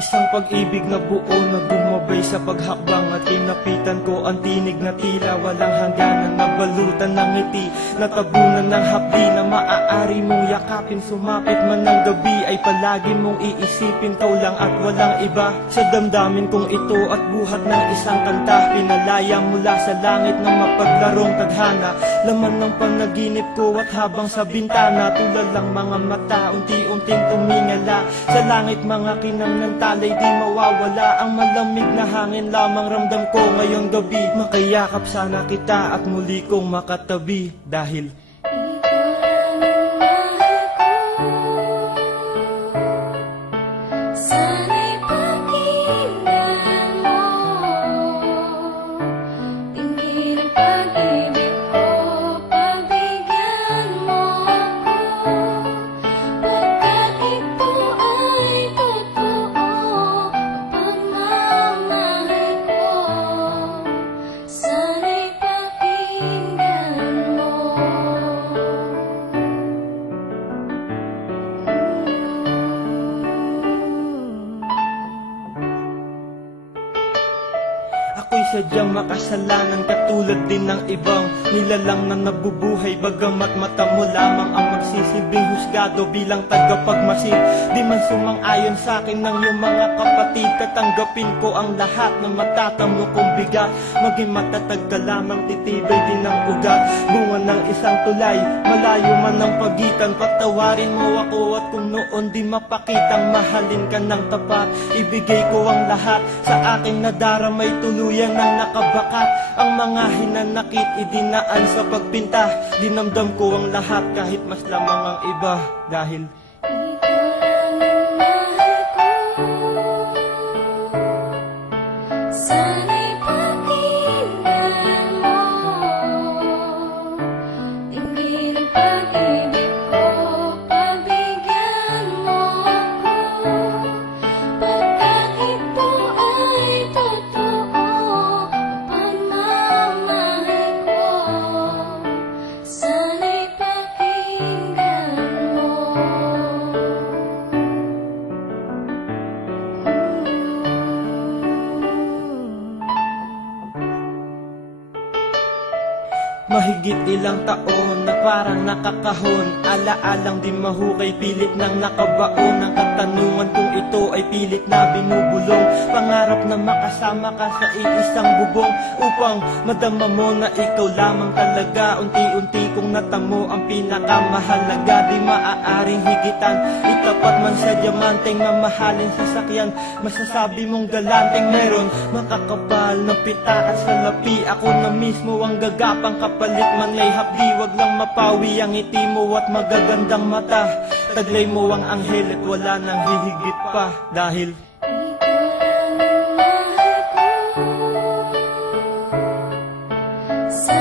Isang pag-ibig na buo na bumabay sa paghakbang at kinapitan ko ang tinig na tila walang hangganan, nabalutan ng ngiti, natabunan ng hapdi na maaari mong yakapin. Sumapit man ng gabi ay palagi mong iisipin, ikaw lang at walang iba sa damdamin kong ito. At buhat ng isang kanta, pinalaya mula sa langit ng mapaglarong tadhana, laman ng panaginip ko at habang sa bintana, tulad lang mga mata unti-unting tumingala sa langit. Mga kinang ng talay di mawawala, ang malamig na hangin lamang ramdam ko ngayong gabi. Makayakap sana kita at muli kong makatabi, dahil ako'y sadyang makasalanan katulad din ng ibang nilalang na nabubuhay, bagamat mata mo lamang ang magsisilbing husgado bilang tagapagmasid. Di man sumang-ayon sa akin ng iyong mga kapatid, tatanggapin ko ang lahat ng matatamo kong bigat. Maging matatag ka lamang, titibay din ang ugat, bunga ng isang tulay, malayo man ang pagitan. Patawarin mo ako at kung noon di mapakitang mahalin ka ng tapat, ibigay ko ang lahat sa aking nadaramay, tuluyan ng nakabakat. Ang mga hinanakit idinaan sa pagpinta, dinamdam ko ang lahat kahit mas lamang ang iba, dahil mahigit ilang taon na parang nakakahon, ala-alang di mahukay, pilit ng nakabaon ang katanungan kung ito ay pilit na binubulong. Pangarap na makasama ka sa iisang bubong upang madama mo na ikaw lamang talaga. Unti-unti kong natamo ang pinakamahalaga, di maaaring higitan, itapat man sa diamanteng mamahalin sasakyan. Masasabi mong galanteng meron makakapal na pita at salapi, ako na mismo ang gagapang kapalit man ay hapdi. Wag lang mapawi ang ngiti mo at magagandang mata, taglay mo ang anghel at wala nang hihigit pa, dahil sa